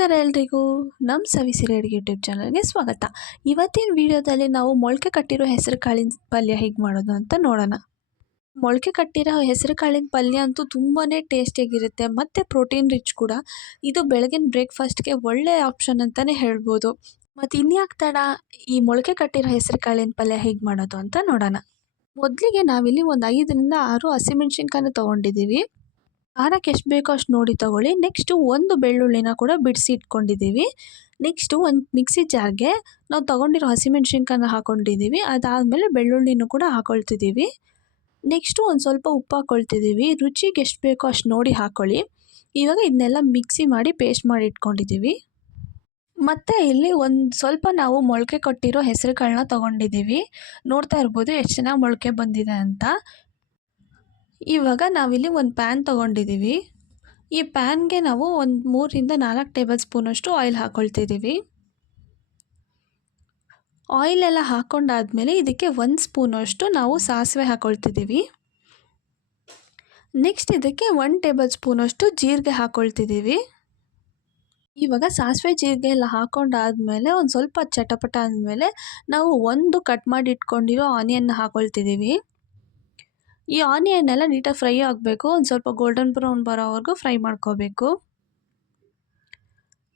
ನಮಸ್ಕಾರ ಎಲ್ರಿಗೂ ನಮ್ಮ ಸವಿಸಿರಿ ಅಡುಗೆ ಯೂಟ್ಯೂಬ್ ಚಾನಲ್ಗೆ ಸ್ವಾಗತ. ಇವತ್ತಿನ ವಿಡಿಯೋದಲ್ಲಿ ನಾವು ಮೊಳಕೆ ಕಟ್ಟಿರೋ ಹೆಸರು ಕಾಳಿನ ಪಲ್ಯ ಹೇಗೆ ಮಾಡೋದು ಅಂತ ನೋಡೋಣ. ಮೊಳಕೆ ಕಟ್ಟಿರೋ ಹೆಸರು ಕಾಳಿನ ಪಲ್ಯ ಅಂತೂ ತುಂಬಾ ಟೇಸ್ಟಿಯಾಗಿರುತ್ತೆ ಮತ್ತು ಪ್ರೋಟೀನ್ ರಿಚ್ ಕೂಡ. ಇದು ಬೆಳಗಿನ ಬ್ರೇಕ್ಫಾಸ್ಟ್ಗೆ ಒಳ್ಳೆ ಆಪ್ಷನ್ ಅಂತಲೇ ಹೇಳ್ಬೋದು. ಮತ್ತು ಇನ್ಯಾಕೆ ತಡ, ಈ ಮೊಳಕೆ ಕಟ್ಟಿರೋ ಹೆಸರು ಕಾಳಿನ ಪಲ್ಯ ಹೇಗೆ ಮಾಡೋದು ಅಂತ ನೋಡೋಣ. ಮೊದಲಿಗೆ ನಾವಿಲ್ಲಿ ಒಂದು 5ರಿಂದ 6 ಹಸಿಮೆಣ್ಸಿನ್ಕಾಯಿನ ತೊಗೊಂಡಿದ್ದೀವಿ. ಖಾರಕ್ಕೆ ಎಷ್ಟು ಬೇಕೋ ಅಷ್ಟು ನೋಡಿ ತೊಗೊಳ್ಳಿ. ನೆಕ್ಸ್ಟು ಒಂದು ಬೆಳ್ಳುಳ್ಳಿನ ಕೂಡ ಬಿಡಿಸಿ ಇಟ್ಕೊಂಡಿದ್ದೀವಿ. ನೆಕ್ಸ್ಟು ಒಂದು ಮಿಕ್ಸಿ ಜಾರ್ಗೆ ನಾವು ತೊಗೊಂಡಿರೋ ಹಸಿಮೆಣ್ಸಿನ್ಕಾಯಿನ ಹಾಕ್ಕೊಂಡಿದ್ದೀವಿ. ಅದಾದಮೇಲೆ ಬೆಳ್ಳುಳ್ಳಿನೂ ಕೂಡ ಹಾಕ್ಕೊಳ್ತಿದ್ದೀವಿ. ನೆಕ್ಸ್ಟು ಒಂದು ಸ್ವಲ್ಪ ಉಪ್ಪು ಹಾಕ್ಕೊಳ್ತಿದ್ದೀವಿ. ರುಚಿಗೆ ಎಷ್ಟು ಬೇಕೋ ಅಷ್ಟು ನೋಡಿ ಹಾಕ್ಕೊಳ್ಳಿ. ಇವಾಗ ಇದನ್ನೆಲ್ಲ ಮಿಕ್ಸಿ ಮಾಡಿ ಪೇಸ್ಟ್ ಮಾಡಿ ಇಟ್ಕೊಂಡಿದ್ದೀವಿ. ಮತ್ತು ಇಲ್ಲಿ ಒಂದು ಸ್ವಲ್ಪ ನಾವು ಮೊಳಕೆ ಕೊಟ್ಟಿರೋ ಹೆಸರು ಕಾಳನ್ನ ತೊಗೊಂಡಿದ್ದೀವಿ. ನೋಡ್ತಾ ಇರ್ಬೋದು ಎಷ್ಟು ಚೆನ್ನಾಗಿ ಮೊಳಕೆ ಬಂದಿದೆ ಅಂತ. ಇವಾಗ ನಾವಿಲ್ಲಿ ಒಂದು ಪ್ಯಾನ್ ತೊಗೊಂಡಿದ್ದೀವಿ. ಈ ಪ್ಯಾನ್ಗೆ ನಾವು ಒಂದು 3ರಿಂದ 4 ಟೇಬಲ್ ಸ್ಪೂನಷ್ಟು ಆಯಿಲ್ ಹಾಕ್ಕೊಳ್ತಿದ್ದೀವಿ. ಆಯಿಲೆಲ್ಲ ಹಾಕ್ಕೊಂಡಾದ್ಮೇಲೆ ಇದಕ್ಕೆ 1 ಸ್ಪೂನಷ್ಟು ನಾವು ಸಾಸಿವೆ ಹಾಕ್ಕೊಳ್ತಿದ್ದೀವಿ. ನೆಕ್ಸ್ಟ್ ಇದಕ್ಕೆ 1 ಟೇಬಲ್ ಸ್ಪೂನಷ್ಟು ಜೀರಿಗೆ ಹಾಕ್ಕೊಳ್ತಿದ್ದೀವಿ. ಇವಾಗ ಸಾಸಿವೆ ಜೀರಿಗೆ ಎಲ್ಲ ಹಾಕ್ಕೊಂಡಾದ್ಮೇಲೆ ಒಂದು ಸ್ವಲ್ಪ ಚಟಪಟ ಆದಮೇಲೆ ನಾವು ಒಂದು ಕಟ್ ಮಾಡಿ ಇಟ್ಕೊಂಡಿರೋ ಆನಿಯನ್ನ ಹಾಕ್ಕೊಳ್ತಿದ್ದೀವಿ. ಈ ಆನಿಯನ್ ಎಲ್ಲ ನೀಟಾಗಿ ಫ್ರೈ ಆಗಬೇಕು. ಒಂದು ಸ್ವಲ್ಪ ಗೋಲ್ಡನ್ ಬ್ರೌನ್ ಬರೋವರೆಗೂ ಫ್ರೈ ಮಾಡ್ಕೋಬೇಕು.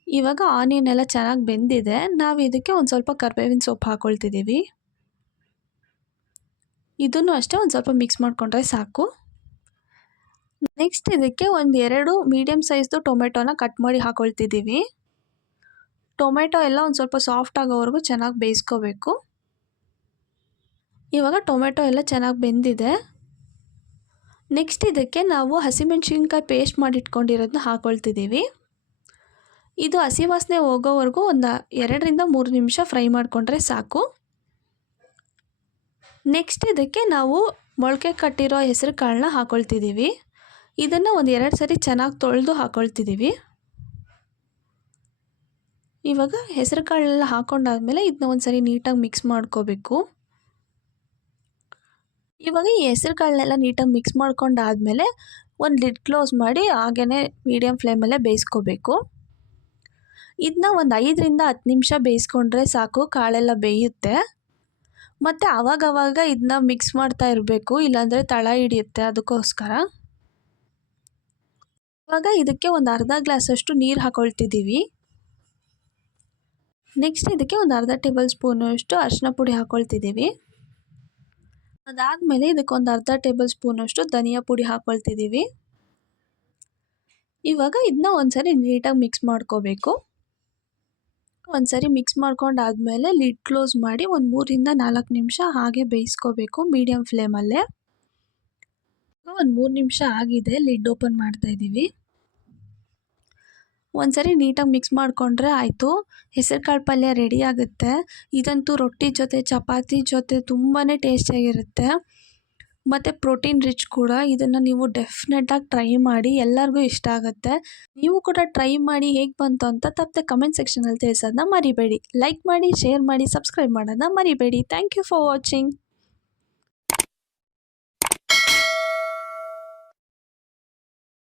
ಇವಾಗ ಆನಿಯನ್ ಎಲ್ಲ ಚೆನ್ನಾಗಿ ಬೆಂದಿದೆ. ನಾವು ಇದಕ್ಕೆ ಒಂದು ಸ್ವಲ್ಪ ಕರಿಬೇವಿನ ಸೊಪ್ಪು ಹಾಕ್ಕೊಳ್ತಿದ್ದೀವಿ. ಇದನ್ನು ಅಷ್ಟೇ ಒಂದು ಸ್ವಲ್ಪ ಮಿಕ್ಸ್ ಮಾಡಿಕೊಂಡ್ರೆ ಸಾಕು. ನೆಕ್ಸ್ಟ್ ಇದಕ್ಕೆ ಒಂದು 2 ಮೀಡಿಯಮ್ ಸೈಜ್ದು ಟೊಮೆಟೊನ ಕಟ್ ಮಾಡಿ ಹಾಕ್ಕೊಳ್ತಿದ್ದೀವಿ. ಟೊಮೆಟೊ ಎಲ್ಲ ಒಂದು ಸ್ವಲ್ಪ ಸಾಫ್ಟ್ ಆಗೋವರೆಗೂ ಚೆನ್ನಾಗಿ ಬೇಯಿಸ್ಕೋಬೇಕು. ಇವಾಗ ಟೊಮೆಟೊ ಎಲ್ಲ ಚೆನ್ನಾಗಿ ಬೆಂದಿದೆ. ನೆಕ್ಸ್ಟ್ ಇದಕ್ಕೆ ನಾವು ಹಸಿಮೆಣ್ಸಿನ್ಕಾಯಿ ಪೇಸ್ಟ್ ಮಾಡಿ ಇಟ್ಕೊಂಡಿರೋದನ್ನ ಹಾಕ್ಕೊಳ್ತಿದ್ದೀವಿ. ಇದು ಹಸಿ ವಾಸನೆ ಹೋಗೋವರೆಗೂ ಒಂದು 2ರಿಂದ 3 ನಿಮಿಷ ಫ್ರೈ ಮಾಡಿಕೊಂಡ್ರೆ ಸಾಕು. ನೆಕ್ಸ್ಟ್ ಇದಕ್ಕೆ ನಾವು ಮೊಳಕೆ ಕಟ್ಟಿರೋ ಹೆಸರು ಕಾಳನ್ನ ಹಾಕ್ಕೊಳ್ತಿದ್ದೀವಿ. ಇದನ್ನು ಒಂದು 2 ಸರಿ ಚೆನ್ನಾಗಿ ತೊಳೆದು ಹಾಕ್ಕೊಳ್ತಿದ್ದೀವಿ. ಇವಾಗ ಹೆಸರು ಕಾಳೆಲ್ಲ ಹಾಕ್ಕೊಂಡಾದ್ಮೇಲೆ ಇದನ್ನ ಒಂದು ಸರಿ ನೀಟಾಗಿ ಮಿಕ್ಸ್ ಮಾಡ್ಕೋಬೇಕು. ಇವಾಗ ಈ ಹೆಸರು ಕಾಳನ್ನೆಲ್ಲ ನೀಟಾಗಿ ಮಿಕ್ಸ್ ಮಾಡ್ಕೊಂಡಾದ್ಮೇಲೆ ಒಂದು ಲಿಡ್ ಕ್ಲೋಸ್ ಮಾಡಿ ಹಾಗೇ ಮೀಡಿಯಮ್ ಫ್ಲೇಮಲ್ಲೇ ಬೇಯಿಸ್ಕೋಬೇಕು. ಇದನ್ನ ಒಂದು 5ರಿಂದ 10 ನಿಮಿಷ ಬೇಯಿಸ್ಕೊಂಡ್ರೆ ಸಾಕು. ಕಾಳೆಲ್ಲ ಬೇಯುತ್ತೆ. ಮತ್ತು ಆವಾಗವಾಗ ಇದನ್ನ ಮಿಕ್ಸ್ ಮಾಡ್ತಾ ಇರಬೇಕು, ಇಲ್ಲಾಂದರೆ ತಳ ಹಿಡಿಯುತ್ತೆ. ಅದಕ್ಕೋಸ್ಕರ ಇವಾಗ ಇದಕ್ಕೆ ಒಂದು ಅರ್ಧ ಗ್ಲಾಸಷ್ಟು ನೀರು ಹಾಕ್ಕೊಳ್ತಿದ್ದೀವಿ. ನೆಕ್ಸ್ಟ್ ಇದಕ್ಕೆ ಒಂದು ಅರ್ಧ ಟೇಬಲ್ ಸ್ಪೂನಷ್ಟು ಅರಿಶಿನ ಪುಡಿ ಹಾಕ್ಕೊಳ್ತಿದ್ದೀವಿ. ಅದಾದಮೇಲೆ ಇದಕ್ಕೊಂದು ಅರ್ಧ ಟೇಬಲ್ ಸ್ಪೂನಷ್ಟು ಧನಿಯಾ ಪುಡಿ ಹಾಕ್ಕೊಳ್ತಿದ್ದೀವಿ. ಇವಾಗ ಇದನ್ನ ಒಂದ್ಸರಿ ನೀಟಾಗಿ ಮಿಕ್ಸ್ ಮಾಡ್ಕೋಬೇಕು. ಒಂದ್ಸರಿ ಮಿಕ್ಸ್ ಮಾಡ್ಕೊಂಡಾದ್ಮೇಲೆ ಲಿಡ್ ಕ್ಲೋಸ್ ಮಾಡಿ ಒಂದು 3ರಿಂದ 4 ನಿಮಿಷ ಹಾಗೆ ಬೇಯಿಸ್ಕೋಬೇಕು ಮೀಡಿಯಮ್ ಫ್ಲೇಮಲ್ಲೇ. ಒಂದು 3 ನಿಮಿಷ ಆಗಿದೆ. ಲಿಡ್ ಓಪನ್ ಮಾಡ್ತಾ ಇದ್ದೀವಿ. ಒಂದ್ಸರಿ ನೀಟಾಗಿ ಮಿಕ್ಸ್ ಮಾಡಿಕೊಂಡ್ರೆ ಆಯಿತು, ಹೆಸರು ಕಾಳು ಪಲ್ಯ ರೆಡಿ ಆಗುತ್ತೆ. ಇದಂತೂ ರೊಟ್ಟಿ ಜೊತೆ ಚಪಾತಿ ಜೊತೆ ತುಂಬಾ ಟೇಸ್ಟಿಯಾಗಿರುತ್ತೆ ಮತ್ತು ಪ್ರೋಟೀನ್ ರಿಚ್ ಕೂಡ. ಇದನ್ನು ನೀವು ಡೆಫಿನೆಟಾಗಿ ಟ್ರೈ ಮಾಡಿ, ಎಲ್ಲರಿಗೂ ಇಷ್ಟ ಆಗುತ್ತೆ. ನೀವು ಕೂಡ ಟ್ರೈ ಮಾಡಿ ಹೇಗೆ ಬಂತು ಅಂತ ತಪ್ಪದೆ ಕಮೆಂಟ್ ಸೆಕ್ಷನಲ್ಲಿ ತಿಳಿಸೋದನ್ನ ಮರಿಬೇಡಿ. ಲೈಕ್ ಮಾಡಿ, ಶೇರ್ ಮಾಡಿ, ಸಬ್ಸ್ಕ್ರೈಬ್ ಮಾಡೋದನ್ನ ಮರಿಬೇಡಿ. Thank you for watching.